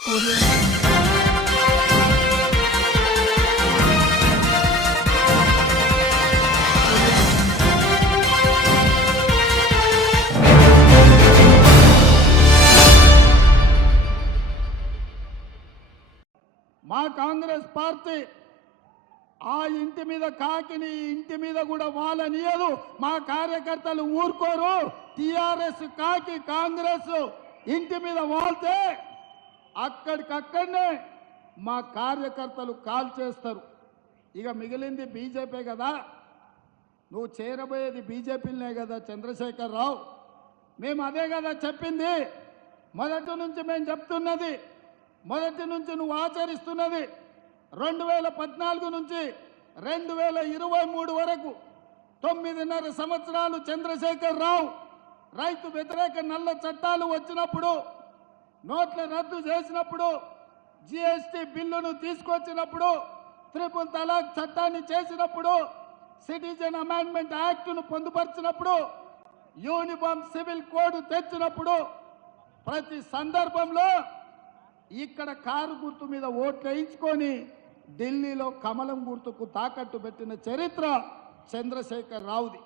మా కాంగ్రెస్ పార్టీ ఆ ఇంటి మీద కాకిని ఇంటి మీద కూడా వాళ్ళనియదు. మా కార్యకర్తలు ఊరుకోరు. టిఆర్ఎస్ కాకి కాంగ్రెస్ ఇంటి మీద వాళ్తే అక్కడికక్కడనే మా కార్యకర్తలు కాల్ చేస్తారు. ఇక మిగిలింది బీజేపీ కదా, నువ్వు చేరబోయేది బీజేపీనే కదా చంద్రశేఖర్ రావు. మేము అదే కదా చెప్పింది, మొదటి నుంచి మేము చెప్తున్నది, మొదటి నుంచి నువ్వు ఆచరిస్తున్నది. 2014 నుంచి 2023 వరకు 9.5 సంవత్సరాలు చంద్రశేఖర్ రావు రైతు వ్యతిరేక నల్ల చట్టాలు వచ్చినప్పుడు, నోట్ల రద్దు చేసినప్పుడు, జిఎస్టీ బిల్లును తీసుకొచ్చినప్పుడు, ట్రిపుల్ తలాక్ చట్టాన్ని చేసినప్పుడు, సిటిజన్ అమెండ్మెంట్ యాక్ట్ను పొందుపరిచినప్పుడు, యూనిఫామ్ సివిల్ కోడ్ తెచ్చినప్పుడు, ప్రతి సందర్భంలో ఇక్కడ కారు గుర్తు మీద ఓట్లు వేయించుకొని ఢిల్లీలో కమలం గుర్తుకు తాకట్టు పెట్టిన చరిత్ర చంద్రశేఖర్ రావుది.